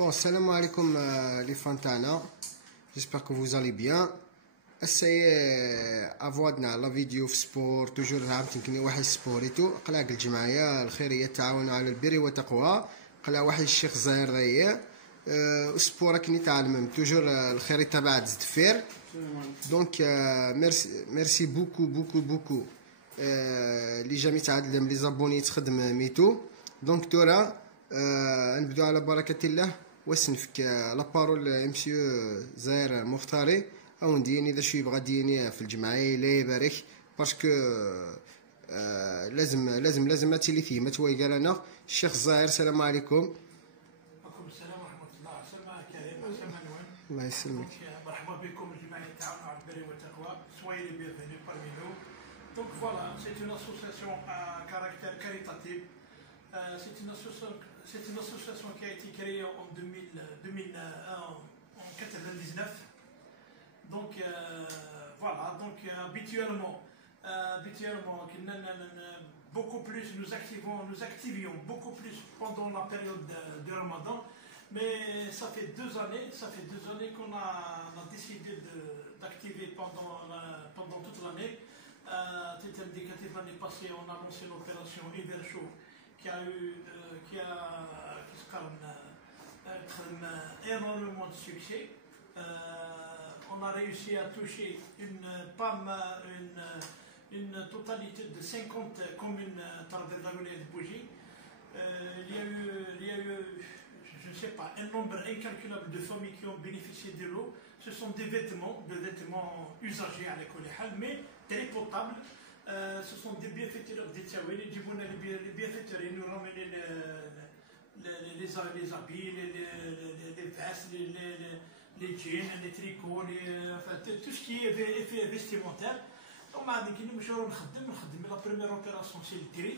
Bon, salam alaikum les fantana. J'espère que vous allez bien. افوادنا لا فيديو في سبور توجور عاوتاني واحد سبوريتو قلاق الجمعيه الخيريه التعاون على البر والتقوى قلا واحد الشيخ زاهر ضيع سبورا كني تعلم توجور الخير تبع الزدفير دونك ميرسي بوكو لي جامي تعلم لي زابوني تخدم ميتو دونك تورا نبدو على بركه الله وسنفك لابارول مسيو زاهر مختاري او نديني اذا شي يبغى ديني في الجمعيه لا يبارك باسكو لازم تيلي فيه ما توي قال انا الشيخ الزاهر السلام عليكم. وعليكم السلام ورحمه الله. سلامة كريم سلامة نوان. الله يسلمك. مرحبا بكم جمعيه التعاون على البر والتقوى. Soyez les bienvenus parmi nous. Donc voilà, c'est une association à caractère caritatif. C'est une association qui a été créée en 1999. Donc voilà, donc habituellement beaucoup plus nous activions beaucoup plus pendant la période de Ramadan, mais ça fait deux années qu'on a décidé d'activer pendant toute l'année. C'était indicatif l'année passée, on a lancé l'opération Hiver Chaud qui a énormément de succès. On a réussi à toucher une totalité de 50 communes à travers la wilaya de Bougie. Il y a eu, je ne sais pas, un nombre incalculable de familles qui ont bénéficié de l'eau. Ce sont des vêtements usagés à l'école, mais très potables. Ce sont des bienfaiteurs des Tchaouini, les bienfaiteurs, ils nous ramènent les habits, les vestes, les jeans, les tricots, enfin, tout ce qui est effet vestimentaire. Donc, la première opération, c'est le tri.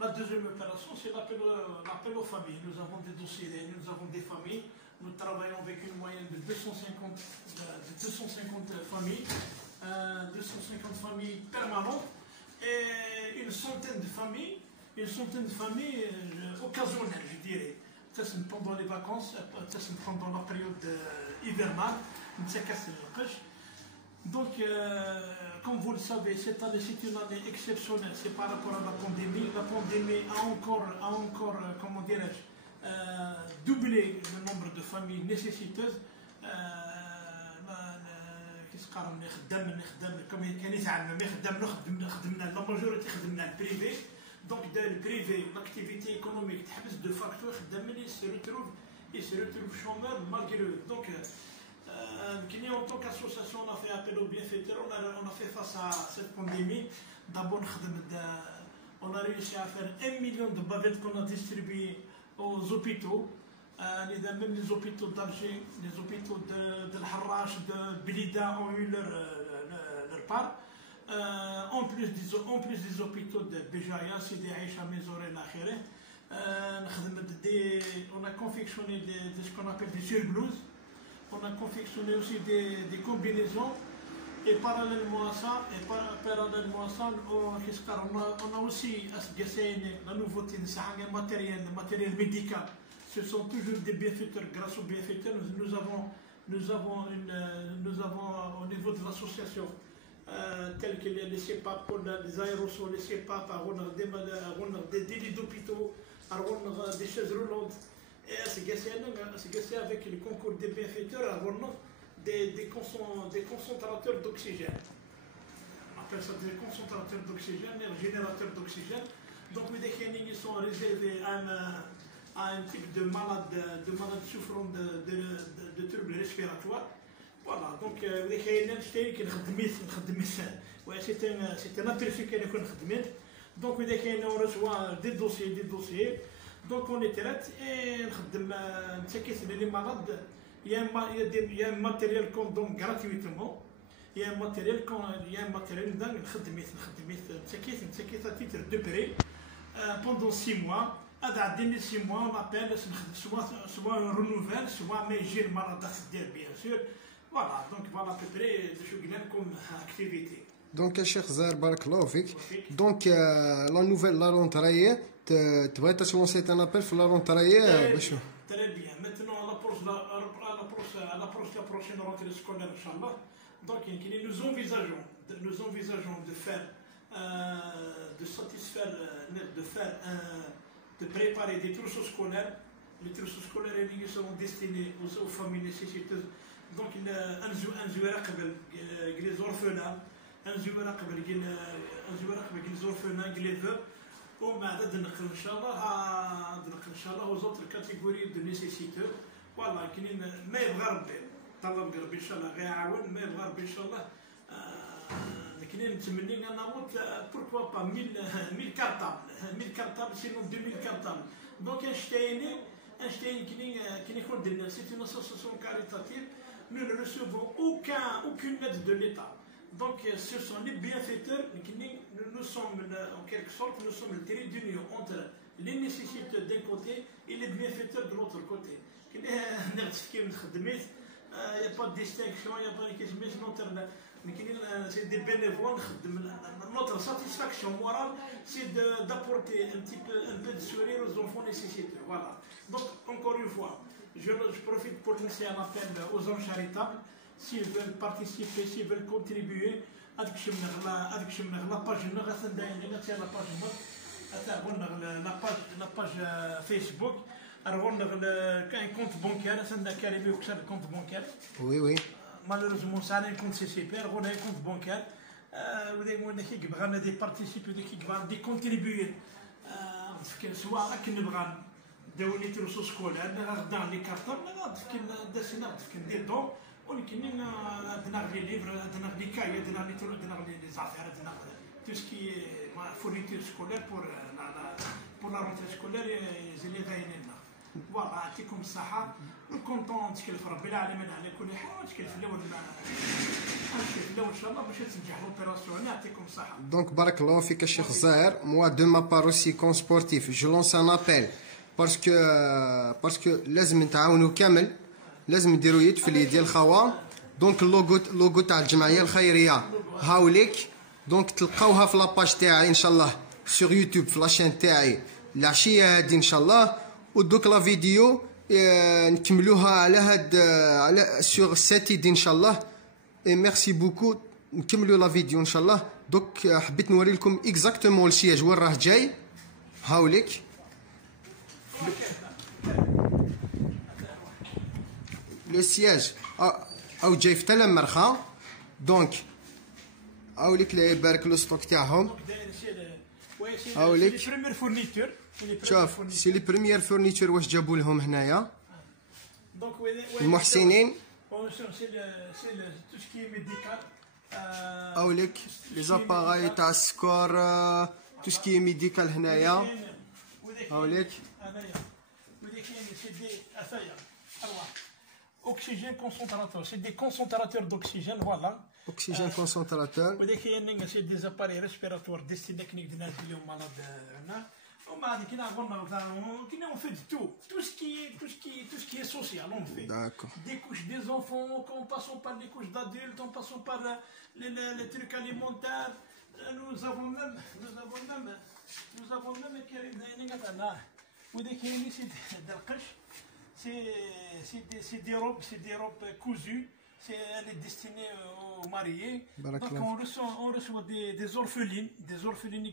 La deuxième opération, c'est l'appel aux familles. Nous avons des dossiers, nous avons des familles. Nous travaillons avec une moyenne de 250 familles, 250 familles permanentes et une centaine de familles occasionnelles, je dirais. Pendant les vacances, pendant la période hivernale, donc comme vous le savez, cette année c'est une année exceptionnelle, c'est par rapport à la pandémie. La pandémie a encore comment dirais-je, doublé le nombre de familles nécessiteuses. La majorité خدمنا البريفي. Donc dans le privé, l'activité économique de facto il se retrouve chômeur malgré eux. Donc en tant qu'association, on a fait appel aux bienfaiteurs, on a fait face à cette pandémie. D'abord on a réussi à faire 1 million de bavettes qu'on a distribuées aux hôpitaux. Même les hôpitaux d'Alger, les hôpitaux de l'Harrach, de Blida ont eu leur part. En plus des hôpitaux de Béjaïa, Sidi Aïcha, Mézoré, Nakhiré, on a confectionné ce qu'on appelle des surblouses. On a confectionné aussi des combinaisons. Et parallèlement à ça, on a aussi la nouveauté de matériel médical. Ce sont toujours des bienfaiteurs. Grâce aux bienfaiteurs, nous avons au niveau de l'association tels que les CEPAP, les aérosols, les CEPAP, des lits d'hôpitaux, des chaises roulantes. Et avec le concours des bienfaiteurs, des concentrateurs d'oxygène. On appelle ça des concentrateurs d'oxygène, des générateurs d'oxygène. Donc ils sont réservés à un type de malade souffrant de troubles respiratoires. Voilà, donc c'est un aperçu qu'il y a. Donc on reçoit des dossiers, donc on les traite et les malades. Il y a un matériel qu'on donne gratuitement. Il y a un matériel à titre de prêt pendant 6 mois. À 6 mois, on appelle soit un renouvelle, soit mais j'ai le malade bien sûr. Voilà, donc voilà à peu près ce que j'ai comme activité. Donc, Cheikh Zahar, barakallahu fik. Donc, la nouvelle, la rentrée, tu vas te lancer un appel pour la rentrée. Très bien. Maintenant, prochaine rentrée scolaire, Inch'Allah. Donc, nous envisageons de faire, de satisfaire, de préparer des trousseaux scolaires. Les trousseaux scolaires seront destinés aux familles nécessiteuses. Donc, les orphelins, les orphelins, les veuves. ومع نقل ان شاء الله aux autres catégories de nécessiteux. والله كاينين ما يبغى ربي طلب ربي ان شاء الله غيعاون ما يبغى ربي ان شاء الله. كاينين متمنين ان نموت pourquoi pas 1000 cartables sinon 2000 cartables. Donc Einstein كاين يكون درنا c'est une association caritative. Nous ne recevons aucune aide de l'État. Donc ce sont les bienfaiteurs, nous sommes en quelque sorte le trait d'union entre les nécessiteux d'un côté et les bienfaiteurs de l'autre côté. Il n'y a pas de distinction, il n'y a pas de question. C'est des bénévoles. Notre satisfaction morale, c'est d'apporter un peu de sourire aux enfants nécessiteux. Voilà. Donc encore une fois, je profite pour lancer un appel aux hommes charitables. S'ils veulent participer, s'ils veulent contribuer, la page Facebook, un compte bancaire, un compte bancaire. Oui, oui. Malheureusement, ça a un compte CCP, on a un compte bancaire. Des participer, des contribuer. Soit à qui ne brand, des unités scolaires, dans les cartons, des dons. ولكن عندنا لي ليفر عندنا لي كاي عندنا لي زافير عندنا تو سكي فورنيتور سكولير بور لا رونتري سكولير اللي غاينين لنا. فوالا يعطيكم الصحة كونطون نتكلف ربي العالمين على كل حال نتكلف الاول ان شاء الله باش تنجح لوبيراسيون. يعطيكم الصحة. Donc بارك الله فيك الشيخ زاهر. Moi de ma part aussi comme sportif je lance un appel parce que لازم نتعاونوا كامل. لازم نديروا يد في اليد ديال الخوا. دونك اللوغو تاع الجمعيه الخيريه هاوليك. دونك تلقاوها في لاباج تاعي ان شاء الله سور يوتيوب في لاشين تاعي العشيه هادي ان شاء الله. ودوك لا فيديو نكملوها على هاد على سور سات ايدي ان شاء الله. اي ميرسي بوكو. نكملوا لا فيديو ان شاء الله. دوك حبيت نوري لكم اكزاكتومون السياج وين راه جاي هاوليك. لو سياج او جاي في تلا مرخا. دونك هاوليك لا يبارك لو ستوك تاعهم. هاوليك شوف سي لي بريمير فورنيتور واش جابوا لهم هنايا المحسنين. هاوليك لي زاباراي تاع السكور تو سكي ميديكال هنايا. هاوليك Oxygène concentrateur, c'est des concentrateurs d'oxygène, voilà. Oxygène concentrateur. C'est des appareils respiratoires destinés aux malades. On fait de tout ce qui est social, on fait. D'accord. Des couches des enfants, en passant par les couches d'adultes, en passant par les trucs alimentaires. Nous avons même c'est des robes cousues, elle est destinée aux mariés. Donc on reçoit des orphelines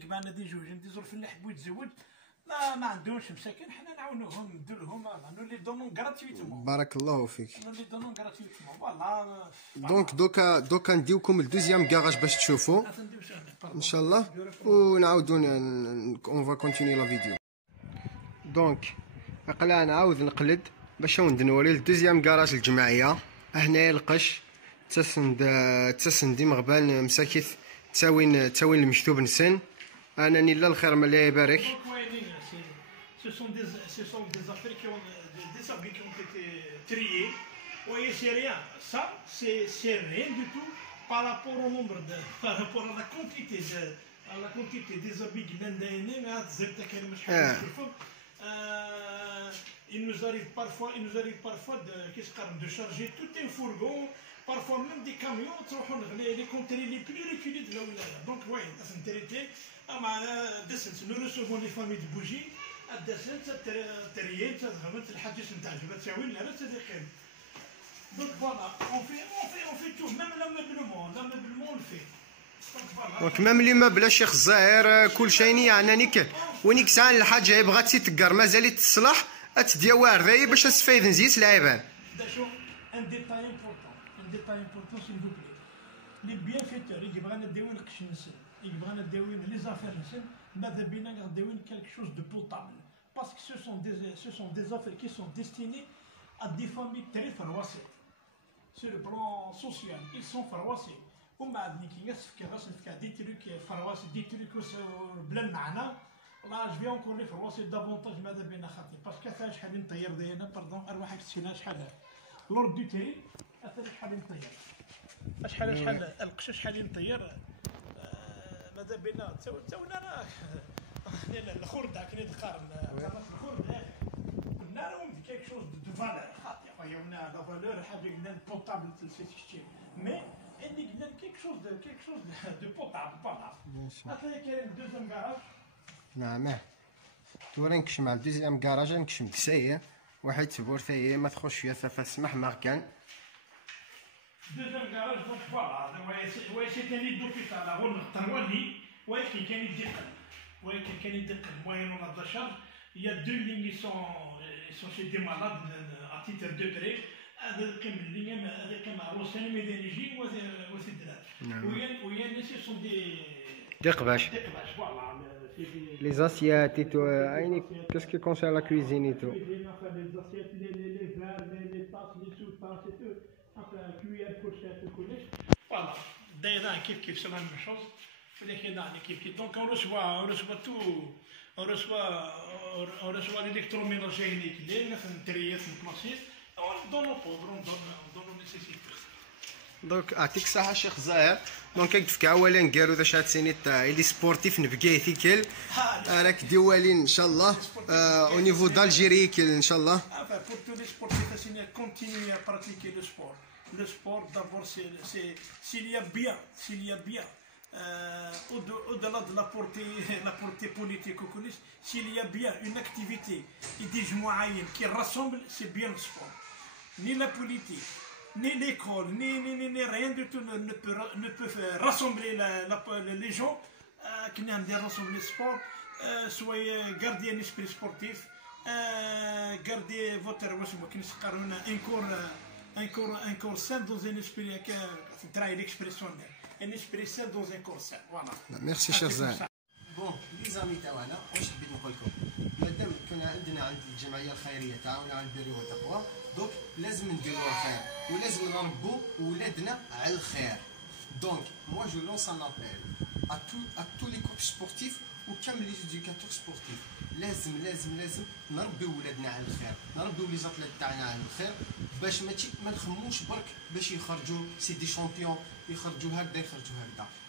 qui معنا des جوجين des orphelines يحبوا يتزوج ما عندهمش مساكن حنا نعاونوهم ندير لهم nous les donnons gratuitement. بارك الله فيك. nous les donnons gratuitement voilà. دونك دوكا نديوكم الدوزيام كاراج باش تشوفوا ان شاء الله ونعاودوا اون فا كونتيني لا فيديو. دونك اقلا نعاود نقلد باش نوري الدوزيام كاراج الجماعيه. هنايا القش تسندي مغبان مساكيث تاوين المكتوب نسن. انني لا الخير ما لا يبارك. Ce sont des affaires qui ont des habits qui ont été triés. Vous voyez, c'est rien. Ça, c'est rien du tout par rapport au nombre par rapport à la quantité des habits qui viennent il nous arrive parfois de charger tout un fourgon, parfois même des camions, les conteneurs les plus reculés de la wilaya. Donc, oui, nous recevons les familles de bougies. الدسم تريين تذهبت الحديث نتاع جبت ساوي لا تذكر Donc voilà, on fait tout, même l'ameublement, on le fait. Donc voilà. دونك ميم لي موبل الشيخ الزهير كل شيء يعني ونيك ساعه الحاجه يبغى تيتقر مازال تصلح اتديا وارداي باش تستفيد نزيد العيبان. شوف ان ديتاي امبورطون سيل فو بلي لي بيان فيتور يبغانا نديوين قش نسن يبغانا نديوين لي زافير نسن ماذا بينا نديوين كالك شوز دو بوتابل باسكو سو سون دي زافير كي سون ديستيني ا دي فامي تري فرواسيت سو لو بلان سوسيال ils sont فرواسي ومن بعد كي نسفك دي تروك فرواسي دي تروك بلا معنى لا جو في اونكور لي فرواسي دافونتاج ماذا بينا خاطي باسكو حتى شحال نطير ديالنا باردون ارواحك تسينا شحال لورد دو تيري حتى شحال نطير شحال القش شحال نطير ماذا بينا تاونا راه الخرده كي نتقارن الخرده كنا راهم في كيك شوز دو فالور خاطي خويا ونا لا فالور حاجه قلنا بوطابل تلسيتي مي اللي قلنا كيك شوز دو بوطابل فوالا هكا كاين دوزيام كراج نعم توري نكشم على الدوزيام كراج نكشم كسايه واحد تبور فيه ما تخش فيها فسمح ماركان دوزيام كراج دونك فوالا هو سي تاني دوبيتال هو الطروالي ولكن كان يدق الموين ولا داشار il y a deux lignes qui sont chez des malades à titre de prêt هذا كم اللي هذا كم عروسان ميدانيين وسدرات وين ce sont des قباش voilà les assiettes et tout يعني qu'est-ce qui concerne la cuisine et tout les assiettes les verres les tasses les sous-tasses et tout après cuillère fourchette كلش voilà دايرين كيف c'est la même chose donc on reçoit tout on reçoit l'électroménager اللي نتريات نبلاصيه on donne aux pauvres on donne aux nécessiteux دونك اعطيك الصحة الشيخ زاهر دونك كيف اولا نقالو ذا شات سينيت لي سبورتيف نبقايتي كل راك ديوالين ان شاء الله او نيفو دالجيري كل ان شاء الله pour tous les sportifs c'est continuer à pratiquer le sport d'abord c'est s'il y a bien au-delà de la portée politique ou connue, s'il y a bien une activité qui rassemble, c'est bien le sport. Ni la politique, ni l'école, ni rien du tout ne peut rassembler les gens qui n'ont pas rassemblé le sport. Soyez gardez un esprit sportif, gardez votre un corps sain dans un esprit qui traite l'expression. Un esprit sain dans un corps sain. Voilà. Merci cher Zahir. بون لي زامي تاعنا واش حبيت نقول لكم مادام كنا عندنا عند الجمعيه الخيريه تعاون على البر والتقوى دونك لازم نديروا الخير ولازم نربوا ولادنا على الخير دونك موا جو لونس ان ابل ا تو لي كوب سبورتيف وكامل لي زيديكاتور سبورتيف لازم نربيو ولادنا على الخير نربيو لي زاتليت تاعنا على الخير باش ما نخموش برك باش يخرجوا سي دي شامبيون يخرجوا هكذا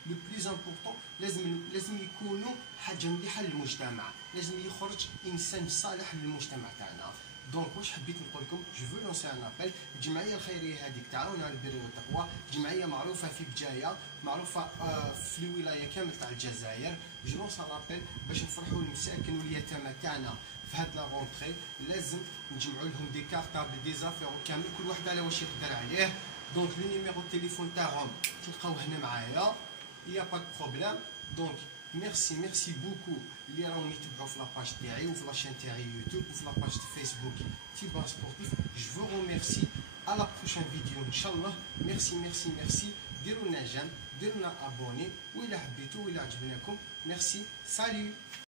لو بليز امبورطون لازم يكونوا حاجه مليحه للمجتمع لازم يخرج انسان صالح للمجتمع تاعنا دونك واش حبيت نقول لكم جو فو لونسي ان ابل الجمعيه الخيريه هذيك تعاون على البر والتقوى جمعيه معروفه في بجايه معروفه في الولايه كامل تاع الجزائر جو لونس ان ابل باش نفرحوا المساكن واليتامى تاعنا في هاد لا رونتري لازم نجمعوا لهم دي كارطابل دي زافير كامل كل واحد على واش يقدر عليه دونك لو نيميرو التليفون تاعهم تلقاوه هنا معايا يا با بروبليم دونك ميرسي بوكو اللي راهم يتبعوا في لاباج تاعي وفي لاشين تاعي يوتيوب وفي لاباج فيسبوك تيبا سبورتيف جو فو ريميرسي à la prochaine vidéo ان شاء الله ميرسي ديروا لنا جيم ديروا لنا ابوني وإلا حبيتوا وإلا عجبناكم ميرسي سالي